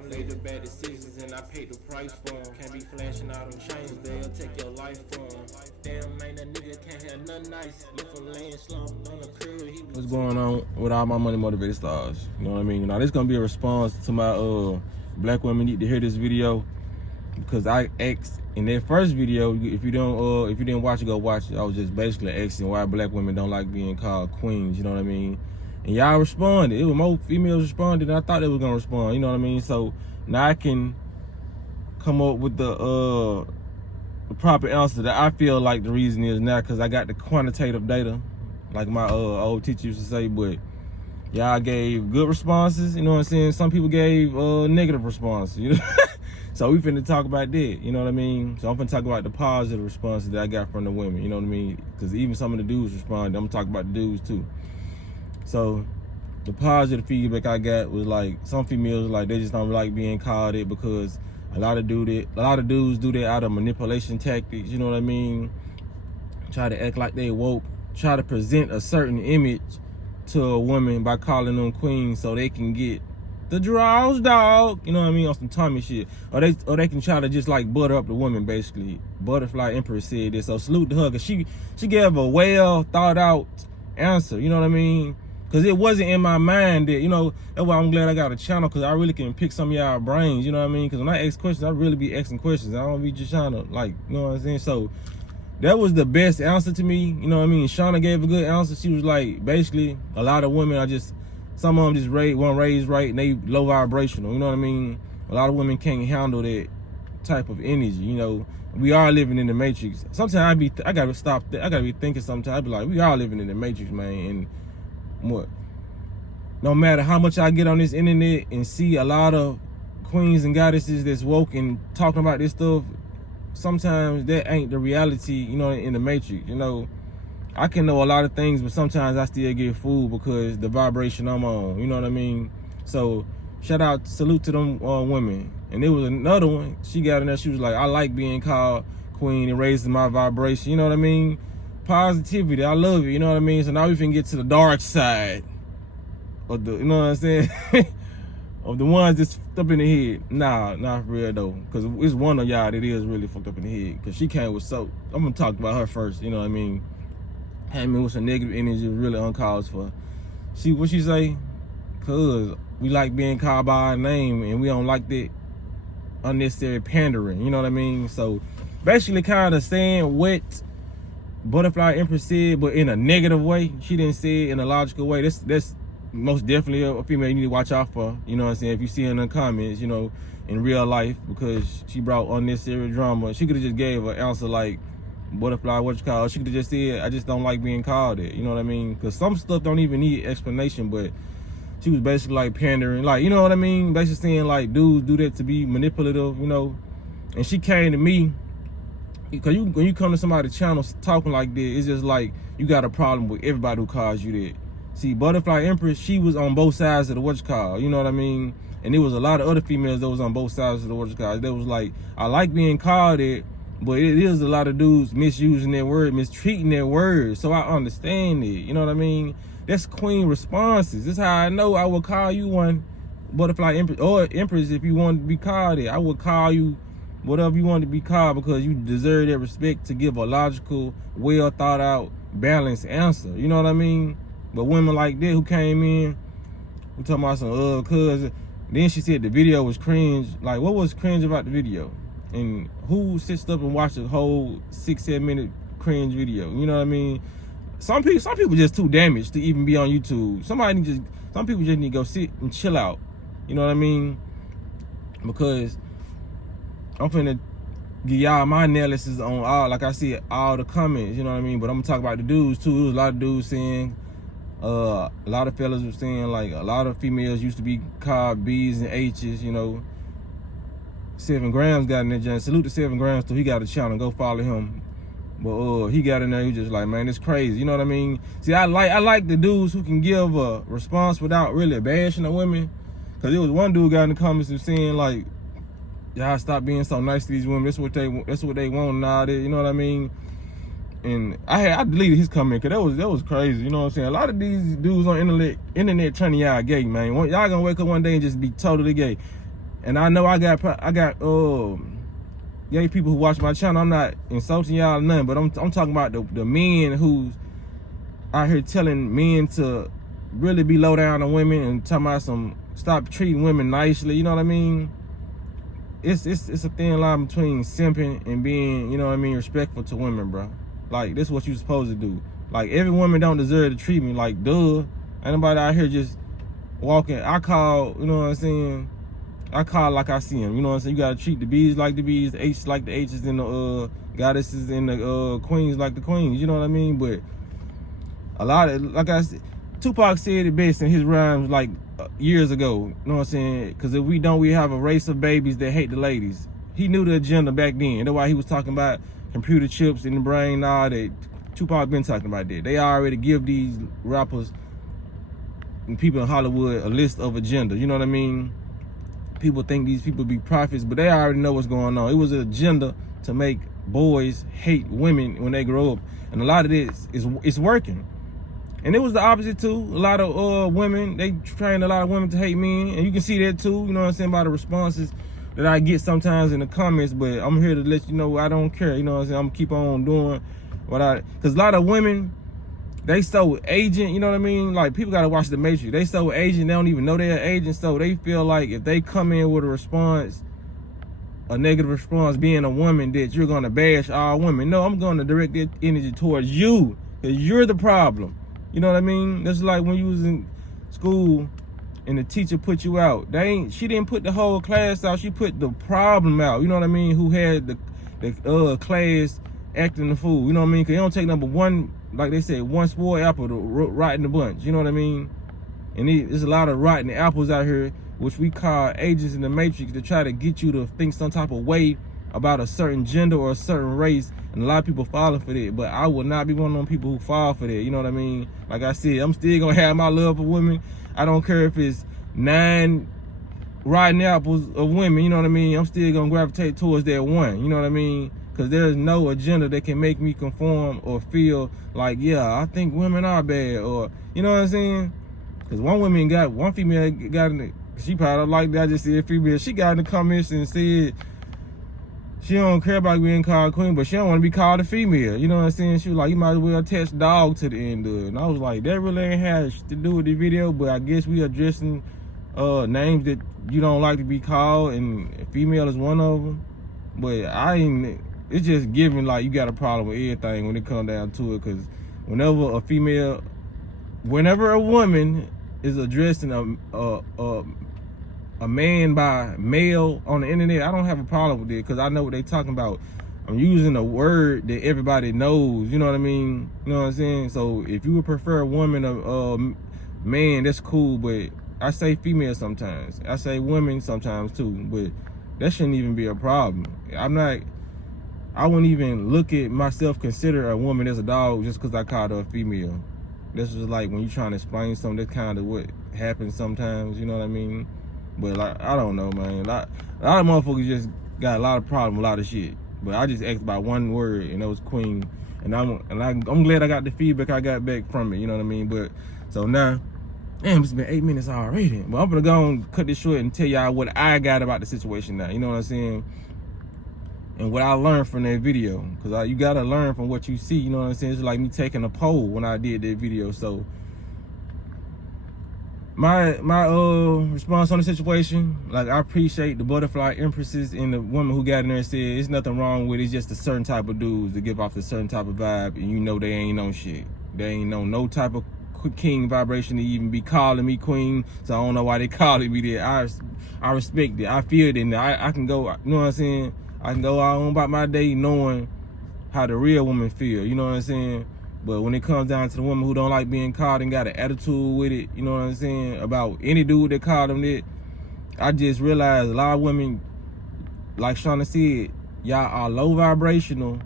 made the bad decisions and I paid the price for them. Can't be flashing out on chains, they'll take your life for them. Damn, man, that nigga can't have nothing nice. Left him laying slumped on the curb. What's going on with all my money motivated stars? You know what I mean? Now this gonna be a response to my black women need to hear this video, because I asked in that first video, if you didn't watch it, go watch it. I was just basically asking why black women don't like being called queens, you know what I mean? And y'all responded. It was more females responded than I thought they was gonna respond, you know what I mean? So now I can come up with the proper answer that I feel like the reason is now, because I got the quantitative data, like my old teacher used to say. But y'all gave good responses, you know what I'm saying? Some people gave negative responses, you know? So we finna talk about that, you know what I mean? So I'm finna talk about the positive responses that I got from the women, you know what I mean? Because even some of the dudes responded. I'm gonna talk about the dudes too. So the positive feedback I got was like, some females like they just don't like being called it, because a lot of dudes do that out of manipulation tactics, you know what I mean? Try to act like they woke, try to present a certain image to a woman by calling them queens so they can get the draws, dog, you know what I mean, on some Tommy shit. Or they can try to just like butter up the woman, basically. Butterfly Empress said this, so salute to her, because she gave a well thought out answer, you know what I mean? Because it wasn't in my mind that, you know, that's why I'm glad I got a channel, because I really can pick some of y'all brains, you know what I mean? Because when I ask questions, I really be asking questions. I don't be just trying to, like, you know what I'm saying? So that was the best answer to me, you know what I mean? Shauna gave a good answer. She was like, basically, a lot of women are just, some of them just weren't raised right, and they low vibrational, you know what I mean? A lot of women can't handle that type of energy, you know? We are living in the matrix. Sometimes I gotta stop, I gotta be thinking sometimes, I be like, we are living in the matrix, man, and what? No matter how much I get on this internet and see a lot of queens and goddesses that's woke and talking about this stuff, sometimes that ain't the reality, you know, in the matrix, you know? I can know a lot of things, but sometimes I still get fooled because the vibration I'm on, you know what I mean? So salute to them women. And there was another one, she got in there, she was like, I like being called queen and raising my vibration, you know what I mean? Positivity, I love it, you know what I mean? So now we can get to the dark side of the, you know what I'm saying? Of the ones that's fucked up in the head. Nah, not for real though, because it's one of y'all that is really fucked up in the head, because she came with so, I'm gonna talk about her first, you know what I mean? Came in with some negative energy, really uncalled for. What she say? Cause we like being called by our name and we don't like that unnecessary pandering, you know what I mean? So basically kind of saying what Butterfly Empress said, but in a negative way. She didn't say it in a logical way. That's most definitely a female you need to watch out for, you know what I'm saying? If you see her in the comments, you know, in real life, because she brought unnecessary drama. She could have just gave an answer like, Butterfly, what you call it? She could have just said, I just don't like being called it, you know what I mean? Because some stuff don't even need explanation, but she was basically like pandering, like, you know what I mean? Basically saying like dudes do that to be manipulative, you know? And she came to me, because when you come to somebody's channel talking like that, it's just like you got a problem with everybody who calls you that. See, Butterfly Empress, she was on both sides of the what you call, you know what I mean? And there was a lot of other females that was on both sides of the what you call. That was like, I like being called it, but it is a lot of dudes misusing that word, mistreating that word. So I understand it, you know what I mean? That's queen responses. This is how I know I will call you one, Butterfly Empress, or Empress, if you want to be called it. I would call you whatever you want to be called, because you deserve that respect to give a logical, well thought out, balanced answer. You know what I mean? But women like that who came in, we talking about some cuz, then she said the video was cringe. Like, what was cringe about the video? And who sits up and watch a whole 6-7 minute cringe video? You know what I mean? Some people just too damaged to even be on YouTube. Some people just need to go sit and chill out. You know what I mean? Because I'm finna give y'all my analysis on all, like I said, all the comments, you know what I mean? But I'm gonna talk about the dudes too. There was a lot of dudes saying, a lot of fellas were saying like a lot of females used to be called B's and H's, you know. 7 Grams got in there, Jan. Salute to 7 Grams too. He got a channel. Go follow him. But he got in there. He just like, man, it's crazy. You know what I mean? See, I like the dudes who can give a response without really bashing the women. Cause there was one dude got in the comments who saying like, y'all stop being so nice to these women. That's what they want and all that. You know what I mean? And I deleted his comment because that was crazy. You know what I'm saying? A lot of these dudes on internet turning y'all gay, man. Y'all gonna wake up one day and just be totally gay. And I know I got gay people who watch my channel. I'm not insulting y'all or nothing, but I'm talking about the men who's out here telling men to really be low down on women and talking about stop treating women nicely. You know what I mean? It's a thin line between simping and being, you know what I mean, respectful to women, bro. Like, this is what you supposed to do. Like, every woman don't deserve to treat me like, duh. Ain't nobody out here just walking. I call, you know what I'm saying? I call like I see them. You know what I'm saying? You gotta treat the B's like the B's, the H's like the H's, and the goddesses and the queens like the queens. You know what I mean? But a lot of, like I said, Tupac said it best in his rhymes like years ago. You know what I'm saying? Because if we don't, we have a race of babies that hate the ladies. He knew the agenda back then. That's why he was talking about computer chips in the brain and all that. Tupac been talking about that. They already give these rappers and people in Hollywood a list of agenda. You know what I mean? People think these people be prophets, but they already know what's going on. It was an agenda to make boys hate women when they grow up. And a lot of this is working. And it was the opposite too. A lot of women, they train a lot of women to hate men. And you can see that too, you know what I'm saying, by the responses that I get sometimes in the comments. But I'm here to let you know I don't care, you know what I'm saying. I'm gonna keep on doing because a lot of women, they so agent, you know what I mean? Like, people gotta watch The Matrix. They so agent, they don't even know they're agent. So they feel like if they come in with a response, a negative response, being a woman, that you're gonna bash all women. No, I'm gonna direct that energy towards you, because you're the problem. You know what I mean? That's like when you was in school and the teacher put you out. She didn't put the whole class out. She put the problem out. You know what I mean? Who had the class acting the fool. You know what I mean? Because it don't take number one, like they said, one spoiled apple to rotten the bunch. You know what I mean? And there's a lot of rotten apples out here, which we call agents in the Matrix, to try to get you to think some type of way about a certain gender or a certain race. And a lot of people falling for that. But I will not be one of them people who fall for that. You know what I mean? Like I said, I'm still going to have my love for women. I don't care if it's 9 rotten apples of women. You know what I mean? I'm still going to gravitate towards that one. You know what I mean? Because there's no agenda that can make me conform or feel like, yeah, I think women are bad, or, you know what I'm saying? Because one female got in the, she probably like that, I just said female, she got in the comments and said she don't care about being called queen, but she don't want to be called a female. You know what I'm saying? She was like, you might as well attach dog to the end of it. And I was like, that really ain't have to do with the video, but I guess we addressing names that you don't like to be called, and female is one of them. But it's just giving like you got a problem with everything when it comes down to it, because whenever a woman is addressing a man by male on the internet, I don't have a problem with it, because I know what they talking about. I'm using a word that everybody knows, you know what I mean? You know what I'm saying? So if you would prefer a woman or man, that's cool, but I say female sometimes. I say women sometimes too, but that shouldn't even be a problem. I wouldn't even look at myself, consider a woman as a dog just because I called her a female. This is like when you're trying to explain something, that's kind of what happens sometimes, you know what I mean? But like, I don't know, man. A lot of motherfuckers just got a lot of problems, a lot of shit. But I just asked about one word, and that was queen. And I'm glad I got the feedback I got back from it, you know what I mean? But so now, damn, it's been 8 minutes already. But I'm gonna go and cut this short and tell y'all what I got about the situation now, you know what I'm saying? And what I learned from that video, because you gotta learn from what you see, you know what I'm saying? It's like me taking a poll when I did that video. So my response on the situation, like, I appreciate the butterfly empresses and the woman who got in there and said it's nothing wrong with it. It's just a certain type of dudes that give off a certain type of vibe, and you know they ain't on shit. They ain't on no type of king vibration to even be calling me queen. So I don't know why they calling me that. I respect it. I feel it, and I can go, you know what I'm saying? I can go on about my day knowing how the real woman feel, you know what I'm saying? But when it comes down to the woman who don't like being called and got an attitude with it, you know what I'm saying, about any dude that called them that, I just realized a lot of women, like Shauna said, y'all are low vibrational,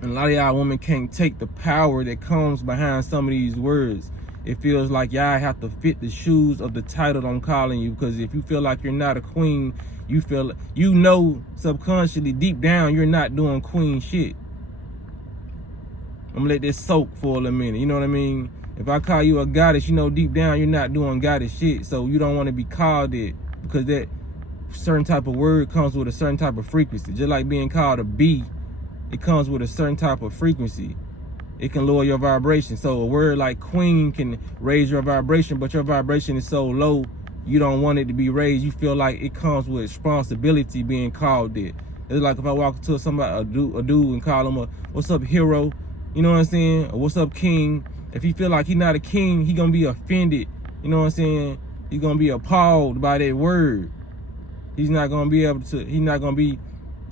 and a lot of y'all women can't take the power that comes behind some of these words. It feels like y'all have to fit the shoes of the title I'm calling you, because if you feel like you're not a queen, you know subconsciously deep down you're not doing queen shit. I'm gonna let this soak for a little minute, you know what I mean? If I call you a goddess, you know deep down you're not doing goddess shit, so you don't want to be called it, because that certain type of word comes with a certain type of frequency. Just like being called a bee, it comes with a certain type of frequency. It can lower your vibration. So a word like queen can raise your vibration, but your vibration is so low, you don't want it to be raised. You feel like it comes with responsibility being called it. It's like if I walk to somebody, a dude and call him what's up hero, you know what I'm saying? Or what's up king? If he feel like he not a king, he gonna be offended, you know what I'm saying? He's gonna be appalled by that word. He's not gonna be able to, he's not gonna be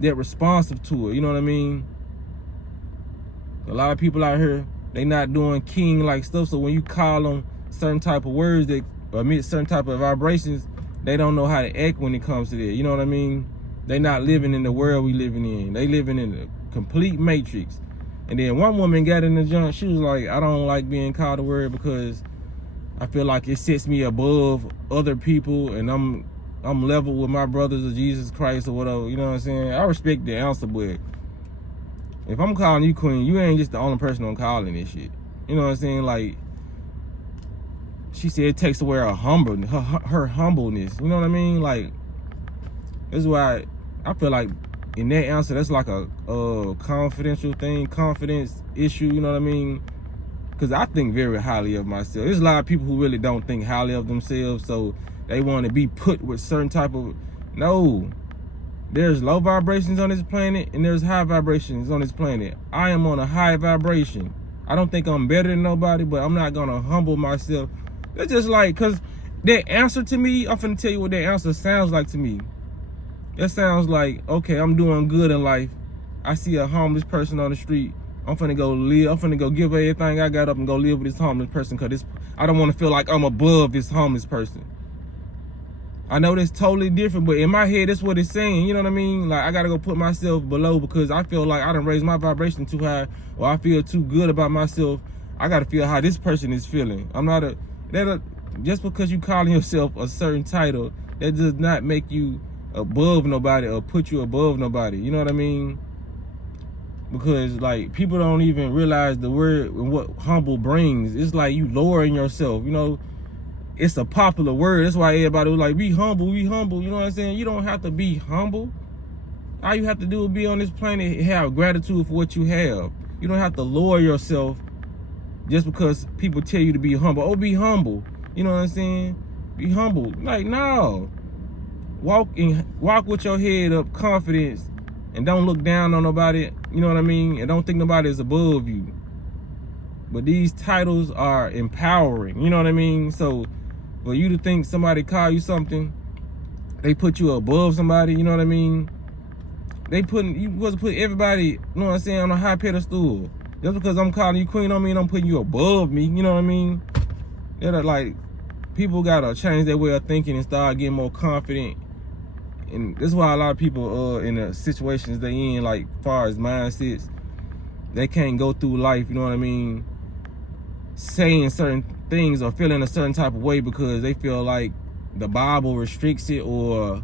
that responsive to it, you know what I mean? A lot of people out here, they not doing king-like stuff, so when you call them certain type of words that emit certain type of vibrations, they don't know how to act when it comes to that, you know what I mean? They not living in the world we living in. They living in a complete matrix. And then one woman got in the junk, she was like, I don't like being called a word because I feel like it sets me above other people and I'm level with my brothers of Jesus Christ or whatever, you know what I'm saying? I respect the answer, but if I'm calling you queen, you ain't just the only person I'm calling this shit. You know what I'm saying? Like, she said it takes away her humbleness. You know what I mean? Like, that's why I feel like in that answer, that's like a confidential thing, confidence issue, you know what I mean? Because I think very highly of myself. There's a lot of people who really don't think highly of themselves, so they want to be put with certain type of, no. There's low vibrations on this planet and there's high vibrations on this planet. I am on a high vibration. I don't think I'm better than nobody, but I'm not gonna humble myself. It's just like, cause that answer to me, I'm finna tell you what that answer sounds like to me. That sounds like, okay, I'm doing good in life. I see a homeless person on the street. I'm finna go live, I'm finna go give everything I got up and go live with this homeless person, cause I don't wanna feel like I'm above this homeless person. I know that's totally different, but in my head, that's what it's saying. You know what I mean? Like, I gotta go put myself below because I feel like I done raised my vibration too high, or I feel too good about myself. I gotta feel how this person is feeling. I'm not just because you calling yourself a certain title, that does not make you above nobody or put you above nobody. You know what I mean? Because like people don't even realize the word and what humble brings. It's like you lowering yourself, you know. It's a popular word. That's why everybody was like, be humble, be humble. You know what I'm saying? You don't have to be humble. All you have to do is be on this planet and have gratitude for what you have. You don't have to lower yourself just because people tell you to be humble. Oh, be humble. You know what I'm saying? Be humble. Like, no. Walk with your head up, confidence, and don't look down on nobody. You know what I mean? And don't think nobody is above you. But these titles are empowering. You know what I mean? So for you to think somebody call you something, they put you above somebody, you know what I mean? You supposed to put everybody, you know what I'm saying, on a high pedestal. Just because I'm calling you queen don't mean I'm putting you above me, you know what I mean? They're like, people gotta change their way of thinking and start getting more confident. And this is why a lot of people in the situations they in, like far as mindsets, they can't go through life, you know what I mean, saying certain things or feeling a certain type of way because they feel like the Bible restricts it or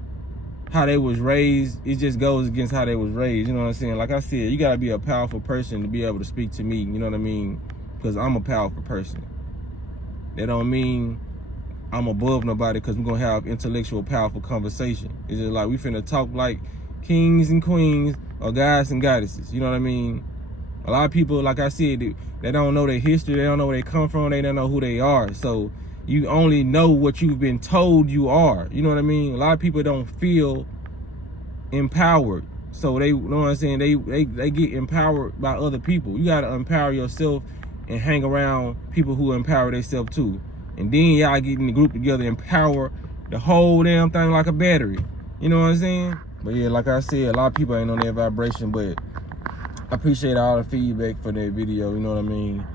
how they was raised. It just goes against how they was raised, you know what I'm saying? Like I said, you gotta be a powerful person to be able to speak to me, you know what I mean? Because I'm a powerful person. That don't mean I'm above nobody because we're gonna have intellectual, powerful conversation. It's just like we finna talk like kings and queens or gods and goddesses, you know what I mean? A lot of people, like I said, they don't know their history, they don't know where they come from, they don't know who they are. So you only know what you've been told you are. You know what I mean? A lot of people don't feel empowered. So they, you know what I'm saying, they get empowered by other people. You gotta empower yourself and hang around people who empower themselves too. And then y'all get in the group together, empower the whole damn thing like a battery. You know what I'm saying? But yeah, like I said, a lot of people ain't on their vibration, but I appreciate all the feedback for that video, you know what I mean?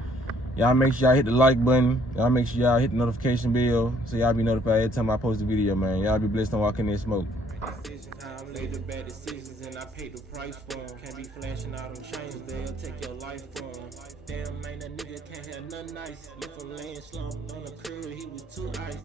Y'all make sure y'all hit the like button. Y'all make sure y'all hit the notification bell so y'all be notified every time I post a video, man. Y'all be blessed on walking in smoke. I made the bad decisions and I paid the price for them. Can't be flashing out on chains, they'll take your life from them. Damn, man, a nigga can't have nothing nice. Left him laying slumped on the curb, he was too ice.